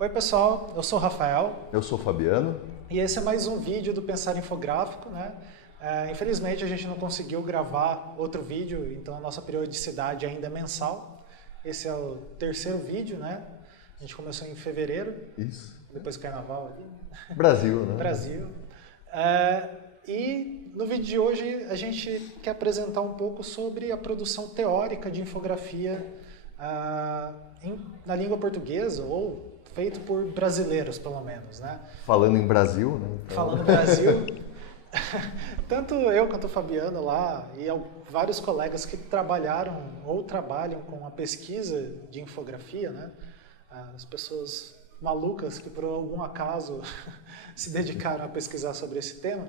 Oi pessoal, eu sou o Rafael Eu sou o Fabiano. e esse é mais um vídeo do Pensar Infográfico, né? Infelizmente a gente não conseguiu gravar outro vídeo, então a nossa periodicidade ainda é mensal. Esse é o terceiro vídeo, né? A gente começou em fevereiro, Isso. depois do carnaval ali. Brasil, né? Brasil. E no vídeo de hoje a gente quer apresentar um pouco sobre a produção teórica de infografia na língua portuguesa, ou feito por brasileiros, pelo menos, né? Falando em Brasil, né? Então... Falando Brasil, tanto eu quanto o Fabiano lá e vários colegas que trabalharam ou trabalham com a pesquisa de infografia, né? As pessoas malucas que por algum acaso se dedicaram a pesquisar sobre esse tema.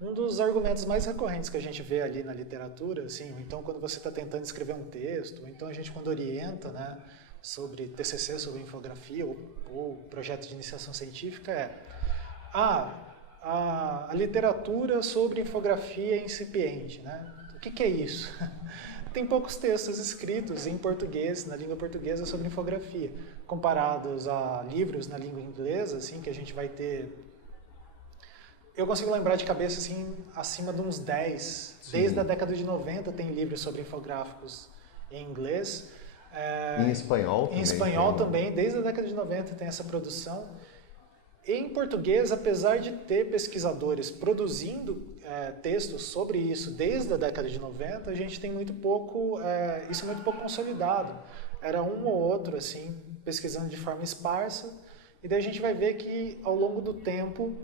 Um dos argumentos mais recorrentes que a gente vê ali na literatura, assim, então quando você está tentando escrever um texto, ou então a gente quando orienta, né, sobre TCC, sobre infografia ou projeto de iniciação científica a literatura sobre infografia é incipiente, né? O que é isso? Tem poucos textos escritos em português, na língua portuguesa, sobre infografia, comparados a livros na língua inglesa, assim, que a gente vai ter. Eu consigo lembrar de cabeça, assim, acima de uns 10. Sim. Desde a década de 90 tem livros sobre infográficos em inglês. Em espanhol também. Em espanhol também, desde a década de 90 tem essa produção. Em português, apesar de ter pesquisadores produzindo textos sobre isso desde a década de 90, a gente tem muito pouco, isso é muito pouco consolidado. Era um ou outro, assim, pesquisando de forma esparsa, e daí a gente vai ver que ao longo do tempo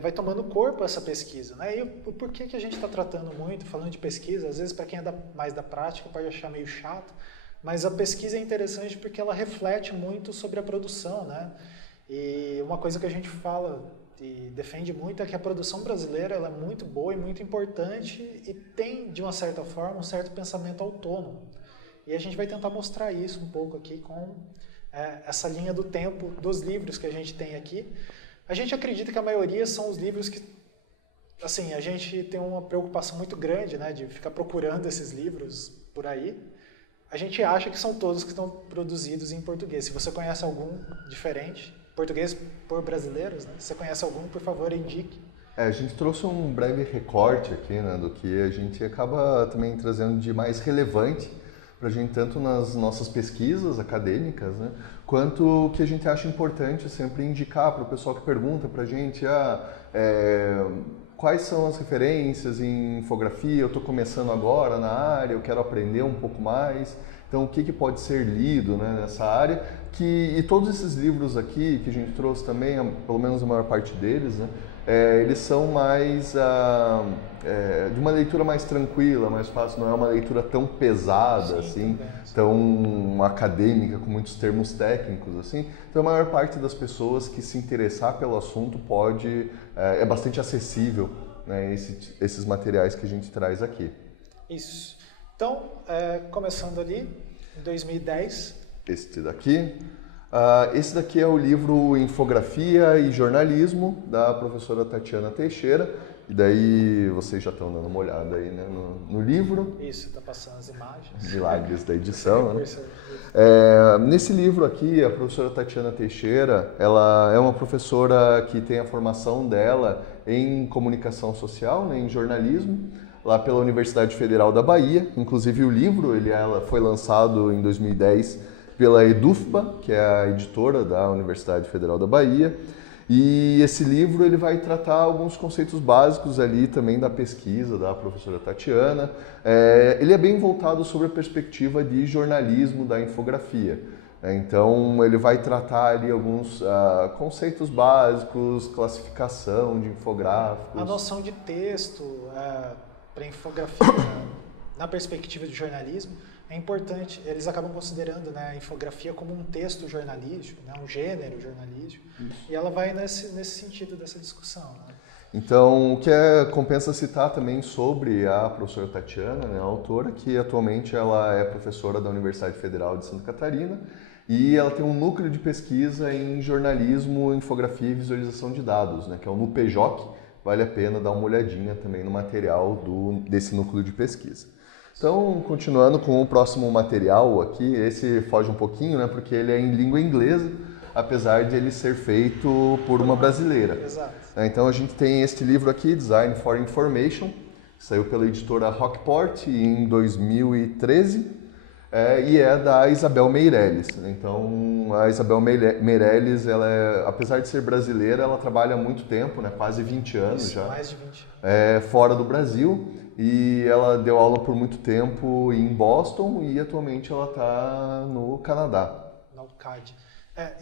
vai tomando corpo essa pesquisa, né? E por que a gente está tratando muito, falando de pesquisa, às vezes para quem é mais da prática pode achar meio chato, mas a pesquisa é interessante porque ela reflete muito sobre a produção, né? E uma coisa que a gente fala e defende muito é que a produção brasileira ela é muito boa e muito importante e tem, de uma certa forma, um certo pensamento autônomo. E a gente vai tentar mostrar isso um pouco aqui com essa linha do tempo dos livros que a gente tem aqui. A gente acredita que a maioria são os livros que, assim, a gente tem uma preocupação muito grande, né, de ficar procurando esses livros por aí. A gente acha que são todos que estão produzidos em português. Se você conhece algum diferente, português por brasileiros, né? Se você conhece algum, por favor, indique. A gente trouxe um breve recorte aqui, né, do que a gente acaba também trazendo de mais relevante para a gente, tanto nas nossas pesquisas acadêmicas, né, quanto o que a gente acha importante sempre indicar para o pessoal que pergunta para a gente quais são as referências em infografia, eu estou começando agora na área, eu quero aprender um pouco mais, então o que pode ser lido, né, nessa área, e todos esses livros aqui que a gente trouxe também, pelo menos a maior parte deles, né, eles são mais de uma leitura mais tranquila, mais fácil, não é uma leitura tão pesada, sim, assim, tão acadêmica, com muitos termos técnicos, assim. Então a maior parte das pessoas que se interessar pelo assunto é bastante acessível, né, esses materiais que a gente traz aqui. Isso. Então, começando ali, em 2010. Esse daqui é o livro Infografia e Jornalismo, da professora Tatiana Teixeira. E daí vocês já estão dando uma olhada aí, né, no livro. Isso, está passando as imagens. Milagres da edição, né? Nesse livro aqui, a professora Tatiana Teixeira, ela é uma professora que tem a formação dela em comunicação social, né, em jornalismo, lá pela Universidade Federal da Bahia. Inclusive o livro ela foi lançado em 2010 pela EDUFBA, que é a editora da Universidade Federal da Bahia. E esse livro ele vai tratar alguns conceitos básicos ali também da pesquisa da professora Tatiana. Ele é bem voltado sobre a perspectiva de jornalismo da infografia. Então ele vai tratar ali alguns conceitos básicos, classificação de infográficos. A noção de texto para infografia na perspectiva de jornalismo é importante. Eles acabam considerando, né, a infografia como um texto jornalístico, né, um gênero jornalístico. Isso. E ela vai nesse sentido dessa discussão, né? Então, o que compensa citar também sobre a professora Tatiana, né, a autora, que atualmente ela é professora da Universidade Federal de Santa Catarina e ela tem um núcleo de pesquisa em jornalismo, infografia e visualização de dados, né, que é o NUPEJOC. Vale a pena dar uma olhadinha também no material desse núcleo de pesquisa. Então, continuando com o próximo material aqui, esse foge um pouquinho, né, porque ele é em língua inglesa, apesar de ele ser feito por uma brasileira. Exato. Então a gente tem este livro aqui, Design for Information, que saiu pela editora Rockport em 2013, e é da Isabel Meirelles. Então a Isabel Meirelles, apesar de ser brasileira, ela trabalha há muito tempo, né, quase 20 anos. Isso, já, mais de 20 anos. Fora do Brasil, e ela deu aula por muito tempo em Boston e atualmente ela está no Canadá. Na UCAD.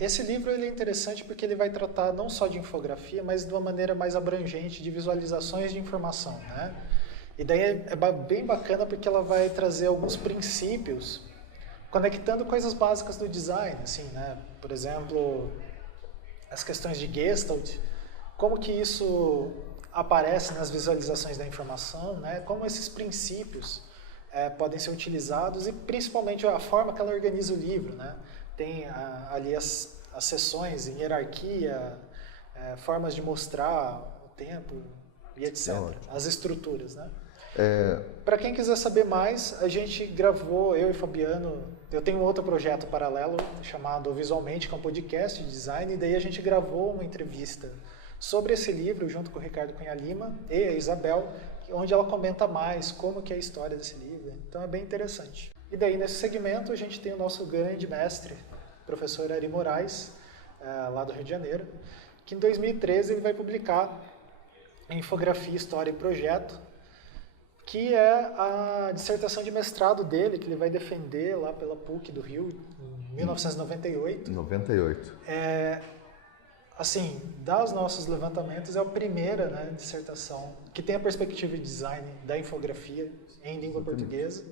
Esse livro ele é interessante porque ele vai tratar não só de infografia, mas de uma maneira mais abrangente de visualizações de informação, né? E daí é bem bacana porque ela vai trazer alguns princípios conectando coisas básicas do design, assim, né? Por exemplo, as questões de Gestalt, como que isso aparece nas visualizações da informação, né? Como esses princípios podem ser utilizados e principalmente a forma que ela organiza o livro, né? Tem ali as seções em hierarquia, formas de mostrar o tempo e etc. As estruturas, né? Para quem quiser saber mais, a gente gravou, eu e Fabiano, eu tenho outro projeto paralelo chamado Visualmente, que é um podcast de design, e daí a gente gravou uma entrevista sobre esse livro junto com o Ricardo Cunha Lima e a Isabel, onde ela comenta mais como que é a história desse livro. Então é bem interessante. E daí, nesse segmento, a gente tem o nosso grande mestre, o professor Ari Moraes, lá do Rio de Janeiro, que em 2013 ele vai publicar a Infografia, História e Projeto, que é a dissertação de mestrado dele, que ele vai defender lá pela PUC do Rio, em 1998. 98. Assim, das nossos levantamentos, é a primeira, né, dissertação que tem a perspectiva de design da infografia em língua portuguesa.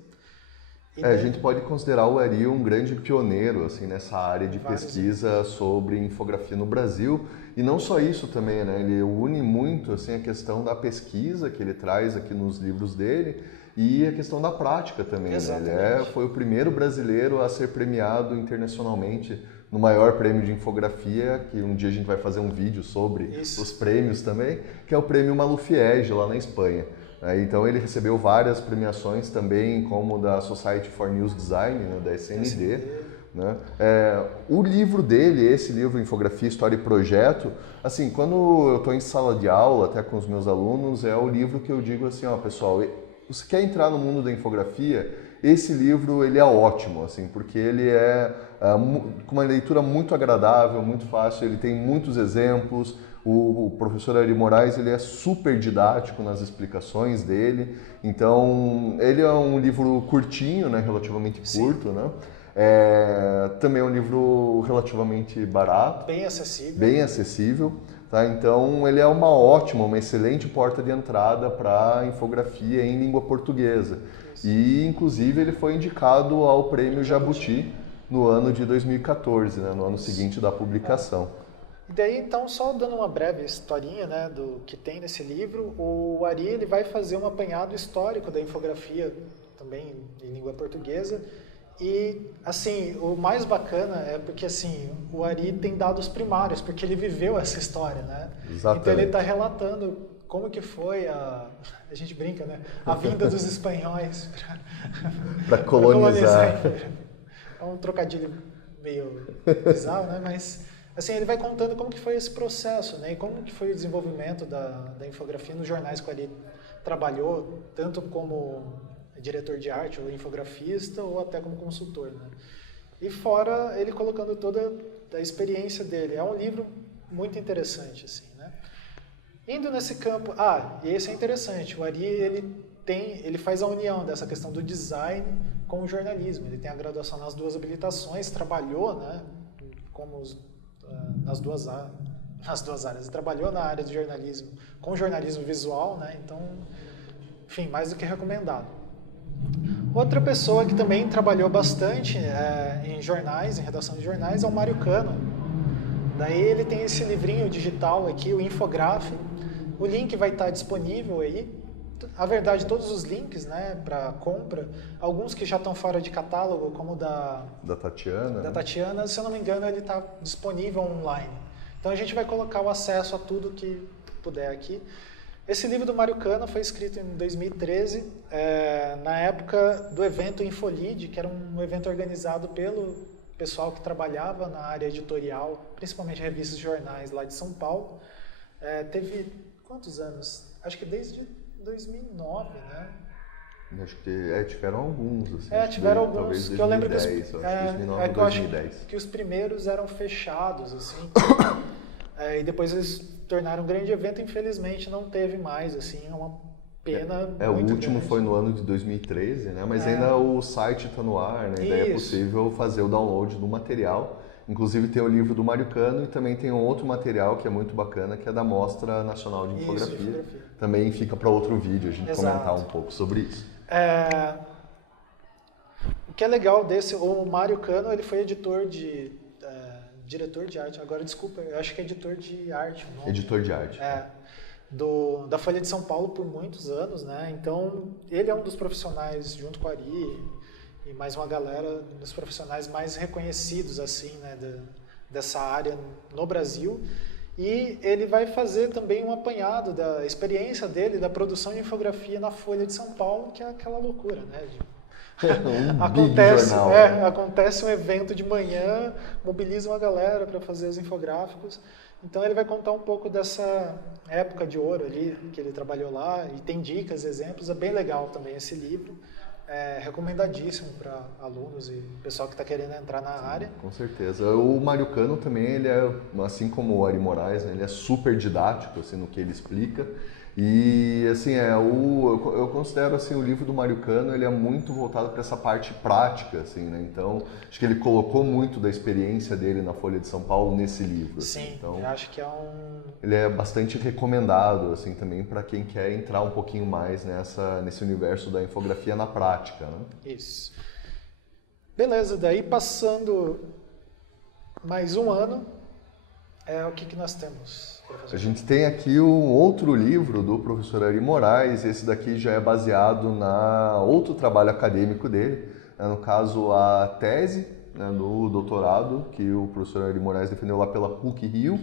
A gente pode considerar o Ari um grande pioneiro assim, nessa área de pesquisa sobre infografia no Brasil. E não só isso também, né? Ele une muito assim, a questão da pesquisa que ele traz aqui nos livros dele e a questão da prática também. Né? Ele foi o primeiro brasileiro a ser premiado internacionalmente no maior prêmio de infografia, que um dia a gente vai fazer um vídeo sobre os prêmios também, que é o prêmio Malufiege, lá na Espanha. Então ele recebeu várias premiações também, como da Society for News Design, né, da SND. Né? O livro dele, esse livro Infografia, História e Projeto, assim, quando eu estou em sala de aula, até com os meus alunos, é o livro que eu digo assim, ó, pessoal, você quer entrar no mundo da infografia? Esse livro ele é ótimo, assim, porque ele com uma leitura muito agradável, muito fácil, ele tem muitos exemplos. O professor Ari Moraes ele é super didático nas explicações dele, então ele é um livro curtinho, né, relativamente curto, né? Também é um livro relativamente barato, bem acessível, tá? Então ele é uma excelente porta de entrada para a infografia em língua portuguesa. E inclusive ele foi indicado ao Prêmio Jabuti no ano de 2014, né, no ano seguinte da publicação. E daí, então, só dando uma breve historinha, né, do que tem nesse livro, o Ari ele vai fazer um apanhado histórico da infografia, também em língua portuguesa. E, assim, o mais bacana é porque, assim, o Ari tem dados primários, porque ele viveu essa história, né? Exatamente. Então, ele está relatando como que foi a gente brinca, né? A vinda dos espanhóis para colonizar. É um trocadilho meio bizarro, né? Mas... assim, ele vai contando como que foi esse processo, né? E como que foi o desenvolvimento da infografia nos jornais que ele trabalhou, tanto como diretor de arte, ou infografista, ou até como consultor, né? E fora ele colocando toda a experiência dele. É um livro muito interessante, assim, né? Indo nesse campo... e esse é interessante. O Ari, ele faz a união dessa questão do design com o jornalismo. Ele tem a graduação nas duas habilitações, trabalhou, né, como nas duas áreas. Ele trabalhou na área de jornalismo, com jornalismo visual, né? Então, enfim, mais do que recomendado. Outra pessoa que também trabalhou bastante em jornais, em redação de jornais, é o Mário Cano. Daí ele tem esse livrinho digital aqui, o Infograph. O link vai estar disponível aí. A verdade, todos os links, né, para compra, alguns que já estão fora de catálogo, como da Tatiana. Da Tatiana, se eu não me engano, ele está disponível online. Então a gente vai colocar o acesso a tudo que puder aqui. Esse livro do Mário Cano foi escrito em 2013, na época do evento Infolid, que era um evento organizado pelo pessoal que trabalhava na área editorial, principalmente revistas e jornais lá de São Paulo. Teve quantos anos? Acho que desde 2009, né? Acho que tiveram alguns, assim. Tiveram alguns, que eu lembro que 2009, eu 2010. acho que os primeiros eram fechados, assim. E depois eles tornaram um grande evento, infelizmente não teve mais, assim, é uma pena muito o último grande. foi no ano de 2013, né? Mas ainda o site está no ar, né? Daí é possível fazer o download do material. Inclusive tem o livro do Mário Cano e também tem um outro material que é muito bacana, que é da Mostra Nacional de Infografia. Também fica para outro vídeo a gente comentar um pouco sobre isso. O que é legal o Mário Cano, ele foi diretor de arte, agora desculpa, eu acho que é editor de arte. O nome. Editor de arte. Da Folha de São Paulo por muitos anos, né? Então, ele é um dos profissionais, junto com a Ari e mais uma galera, dos profissionais mais reconhecidos, assim, né, dessa área no Brasil. E ele vai fazer também um apanhado da experiência dele, da produção de infografia na Folha de São Paulo, que é aquela loucura, né? Acontece um evento de manhã, mobiliza uma galera para fazer os infográficos. Então ele vai contar um pouco dessa época de ouro ali, que ele trabalhou lá, e tem dicas, exemplos. É bem legal também esse livro. Recomendadíssimo para alunos e pessoal que está querendo entrar na área. Com certeza. O Mário Cano também, ele é, assim como o Ari Moraes, né, ele é super didático assim, no que ele explica. E assim, eu considero assim, o livro do Mário Cano, ele é muito voltado para essa parte prática, assim, né? Então, acho que ele colocou muito da experiência dele na Folha de São Paulo nesse livro. Sim, assim. Então, eu acho que ele é bastante recomendado assim, também para quem quer entrar um pouquinho mais nesse universo da infografia na prática, né? Isso. Beleza, daí passando mais um ano, o que nós temos? A gente tem aqui um outro livro do professor Ari Moraes, esse daqui já é baseado na outro trabalho acadêmico dele, né, no caso a tese, né, do doutorado que o professor Ari Moraes defendeu lá pela PUC-Rio,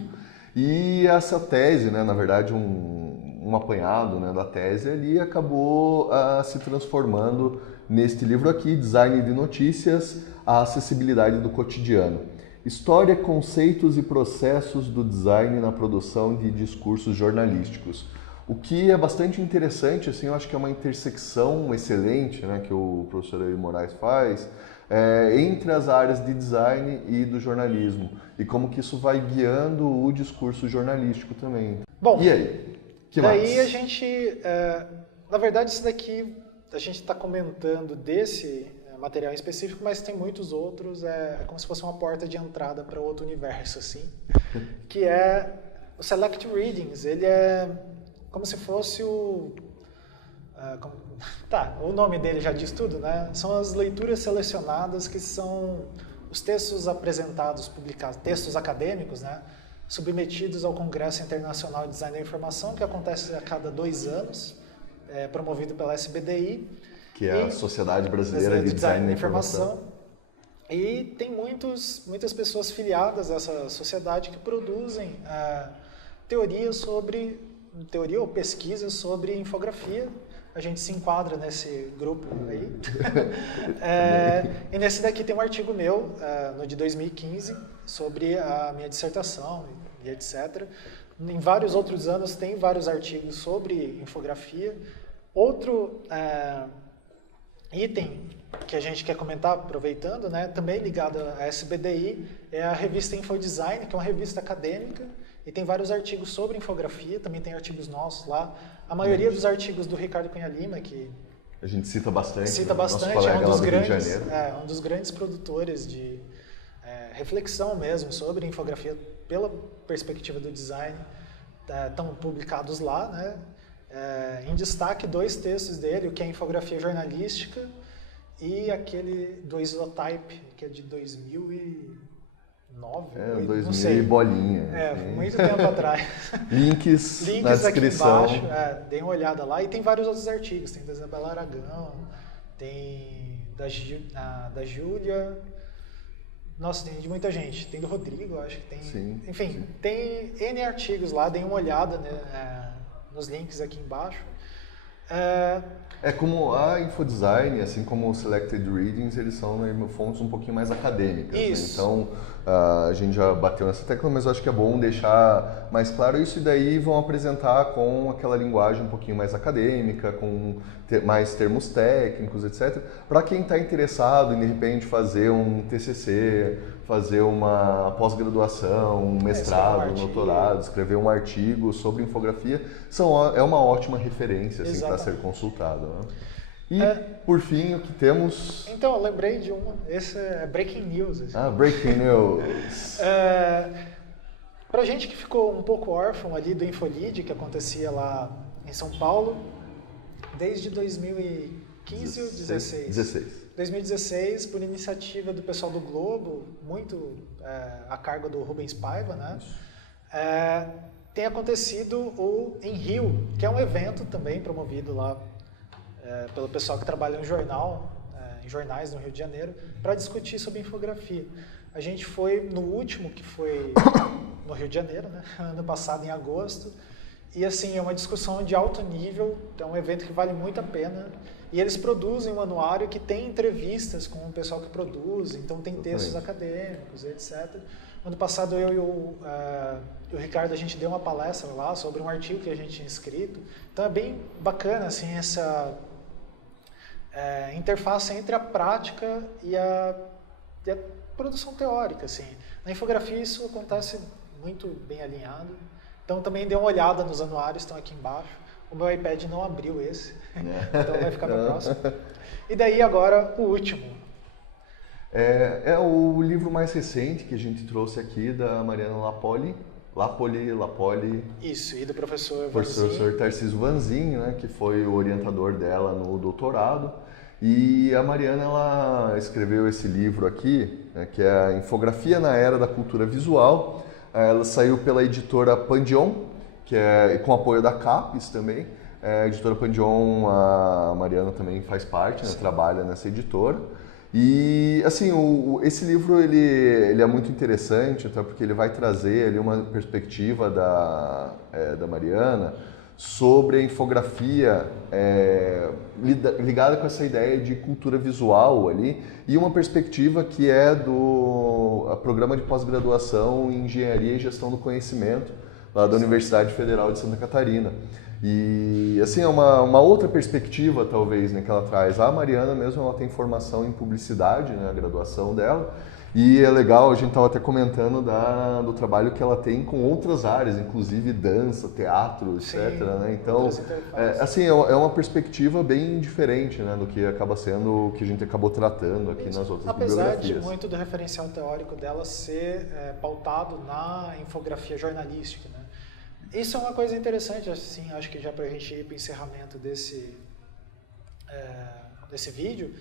e essa tese, né, na verdade um apanhado, né, da tese ali acabou se transformando neste livro aqui, Design de Notícias, a acessibilidade do cotidiano. História, conceitos e processos do design na produção de discursos jornalísticos. O que é bastante interessante, assim, eu acho que é uma intersecção excelente, né, que o professor Ari Moraes faz, entre as áreas de design e do jornalismo. E como que isso vai guiando o discurso jornalístico também. Bom, e aí? Daí a gente, na verdade, isso daqui a gente está comentando desse material em específico, mas tem muitos outros, como se fosse uma porta de entrada para outro universo, assim, que é o Select Readings. Ele é como se fosse o nome dele já diz tudo, né? São as leituras selecionadas, que são os textos apresentados, publicados, textos acadêmicos, né? Submetidos ao Congresso Internacional de Design da Informação, que acontece a cada 2 anos, promovido pela SBDI, que é a Sociedade Brasileira de Design da Informação. E tem muitas pessoas filiadas a essa sociedade que produzem teoria ou pesquisas sobre infografia. A gente se enquadra nesse grupo aí. E nesse daqui tem um artigo meu, no de 2015, sobre a minha dissertação e etc. Em vários outros anos tem vários artigos sobre infografia. Outro item que a gente quer comentar, aproveitando, né, também ligado à SBDI, é a revista Infodesign, que é uma revista acadêmica, e tem vários artigos sobre infografia, também tem artigos nossos lá. A maioria dos artigos do Ricardo Cunha Lima, que a gente cita bastante, é um dos grandes produtores de reflexão mesmo sobre infografia pela perspectiva do design, estão publicados lá, né? Em destaque 2 textos dele, o que é infografia jornalística e aquele do Isotype, que é de 2009, 2000 não sei. E bolinha. Muito tempo atrás. Links na descrição. Aqui embaixo, deem uma olhada lá. E tem vários outros artigos, tem da Isabela Aragão, tem da Júlia, nossa, tem de muita gente, tem do Rodrigo, acho que tem. Sim, enfim, sim. Tem N artigos lá, deem uma olhada, né, nos links aqui embaixo. É como a Infodesign, assim como o Selected Readings, eles são fontes um pouquinho mais acadêmicas. Isso. Né? Então, a gente já bateu nessa tecla, mas eu acho que é bom deixar mais claro isso, e daí vão apresentar com aquela linguagem um pouquinho mais acadêmica, com mais termos técnicos, etc. Para quem está interessado em, de repente, fazer um TCC, fazer uma pós-graduação, um mestrado, um doutorado, escrever um artigo sobre infografia, é uma ótima referência assim, para ser consultado. Né? E, por fim, o que temos... Então, eu lembrei de esse é Breaking News. Assim. Breaking News. Pra gente que ficou um pouco órfão ali do Infolead, que acontecia lá em São Paulo, desde 2015 ou 2016? 2016, por iniciativa do pessoal do Globo, muito a cargo do Rubens Paiva, né? Tem acontecido o Em Rio, que é um evento também promovido lá pelo pessoal que trabalha em jornais no Rio de Janeiro, para discutir sobre infografia. A gente foi no último, que foi no Rio de Janeiro, né? Ano passado, em agosto, e assim, é uma discussão de alto nível, é um evento que vale muito a pena. E eles produzem um anuário que tem entrevistas com o pessoal que produz, então tem textos acadêmicos, etc. Ano passado eu e o Ricardo, a gente deu uma palestra lá sobre um artigo que a gente tinha escrito. Então é bem bacana assim, essa interface entre a prática e a produção teórica. Assim. Na infografia isso acontece muito bem alinhado. Então também dê uma olhada nos anuários, estão aqui embaixo. O meu iPad não abriu esse, então vai ficar no próximo. E daí agora o último. É o livro mais recente que a gente trouxe aqui da Mariana Lapoli. Isso, e do professor Tarcísio Vanzin, né, que foi o orientador dela no doutorado. E a Mariana ela escreveu esse livro aqui, né, que é a Infografia na Era da Cultura Visual. Ela saiu pela editora Pandion, que é com apoio da CAPES também. A editora Pandion, a Mariana também faz parte, né, trabalha nessa editora. E, assim, esse livro ele é muito interessante, até porque ele vai trazer ali uma perspectiva da Mariana sobre a infografia ligada com essa ideia de cultura visual ali, e uma perspectiva que é do programa de pós-graduação em Engenharia e Gestão do Conhecimento, lá da Universidade Federal de Santa Catarina. E, assim, é uma outra perspectiva, talvez, né, que ela traz. A Mariana mesmo, ela tem formação em publicidade, né, a graduação dela, e é legal, a gente estava até comentando do trabalho que ela tem com outras áreas, inclusive dança, teatro, etc. Né? Então, assim, é uma perspectiva bem diferente, né, do que acaba sendo o que a gente acabou tratando aqui nas outras bibliografias. Apesar de muito do referencial teórico dela ser pautado na infografia jornalística, né? Isso é uma coisa interessante, assim, acho que já para a gente ir para o encerramento desse vídeo,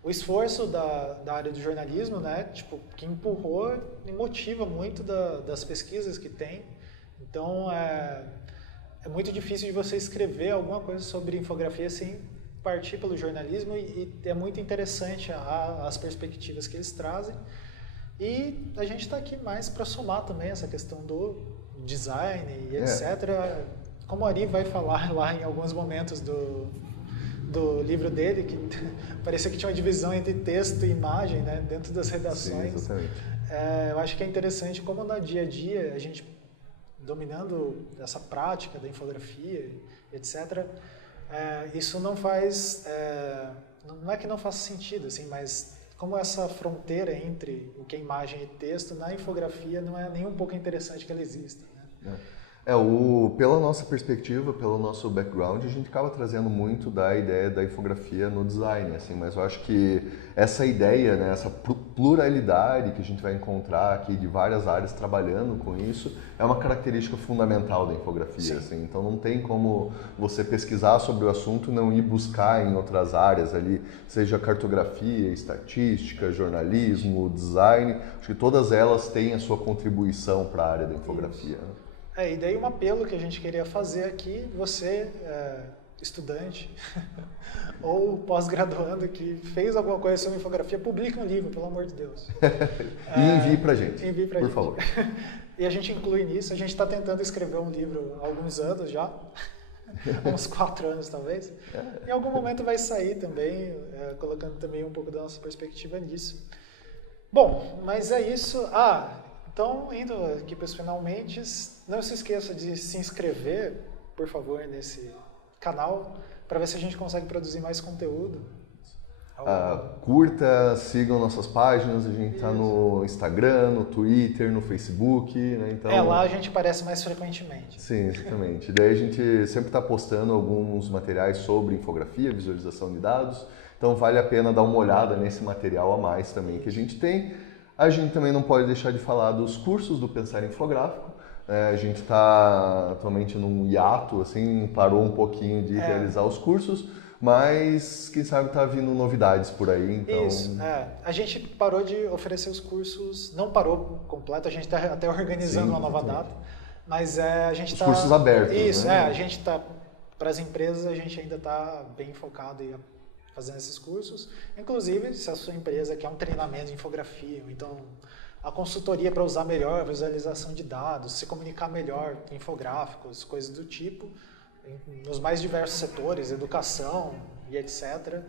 o esforço da área do jornalismo, né, tipo, que empurrou e motiva muito das pesquisas que tem. Então, é muito difícil de você escrever alguma coisa sobre infografia sem partir pelo jornalismo, e é muito interessante as perspectivas que eles trazem. E a gente está aqui mais para somar também essa questão do design e etc. Como o Ari vai falar lá em alguns momentos do livro dele, que parecia que tinha uma divisão entre texto e imagem, né, dentro das redações. Sim, exatamente. Eu acho que é interessante como no dia a dia a gente, dominando essa prática da infografia, etc., isso não faz... não é que não faça sentido, assim, mas como essa fronteira entre o que é imagem e texto, na infografia não é nem um pouco interessante que ela exista. Né? Pela nossa perspectiva, pelo nosso background, a gente acaba trazendo muito da ideia da infografia no design, assim, mas eu acho que essa ideia, né, essa pluralidade que a gente vai encontrar aqui de várias áreas trabalhando com isso, é uma característica fundamental da infografia. Assim, então não tem como você pesquisar sobre o assunto e não ir buscar em outras áreas ali, seja cartografia, estatística, jornalismo, design, acho que todas elas têm a sua contribuição para a área da infografia. Né? E daí um apelo que a gente queria fazer aqui, você, estudante ou pós-graduando que fez alguma coisa sobre infografia, publique um livro, pelo amor de Deus. E envie pra gente, por favor. E a gente inclui nisso, a gente está tentando escrever um livro há alguns anos já, uns 4 anos talvez. Em algum momento vai sair também, colocando também um pouco da nossa perspectiva nisso. Bom, mas é isso. Então, indo aqui para os finalmente, não se esqueça de se inscrever, por favor, nesse canal, para ver se a gente consegue produzir mais conteúdo. Curta, sigam nossas páginas, a gente está no Instagram, no Twitter, no Facebook, né? Então, lá a gente aparece mais frequentemente. Sim, exatamente. Daí a gente sempre está postando alguns materiais sobre infografia, visualização de dados, então vale a pena dar uma olhada nesse material a mais também que a gente tem. A gente também não pode deixar de falar dos cursos do Pensar Infográfico. A gente está atualmente num hiato, assim, parou um pouquinho de realizar os cursos, mas quem sabe está vindo novidades por aí, então... Isso, a gente parou de oferecer os cursos, não parou completo, a gente está até organizando uma nova data, mas a gente está... Os cursos abertos, isso, né? A gente está, para as empresas, a gente ainda está bem focado em fazendo esses cursos, inclusive se a sua empresa quer um treinamento de infografia, então a consultoria para usar melhor a visualização de dados, se comunicar melhor, infográficos, coisas do tipo, nos mais diversos setores, educação e etc.,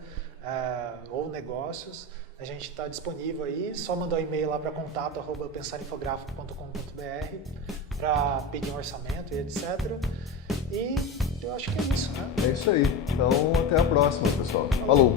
ou negócios, a gente está disponível aí, só mandar um e-mail lá para contato@pensarinfográfico.com.br para pedir um orçamento e etc. E eu acho que é isso, né? É isso aí. Então, até a próxima, pessoal. Falou!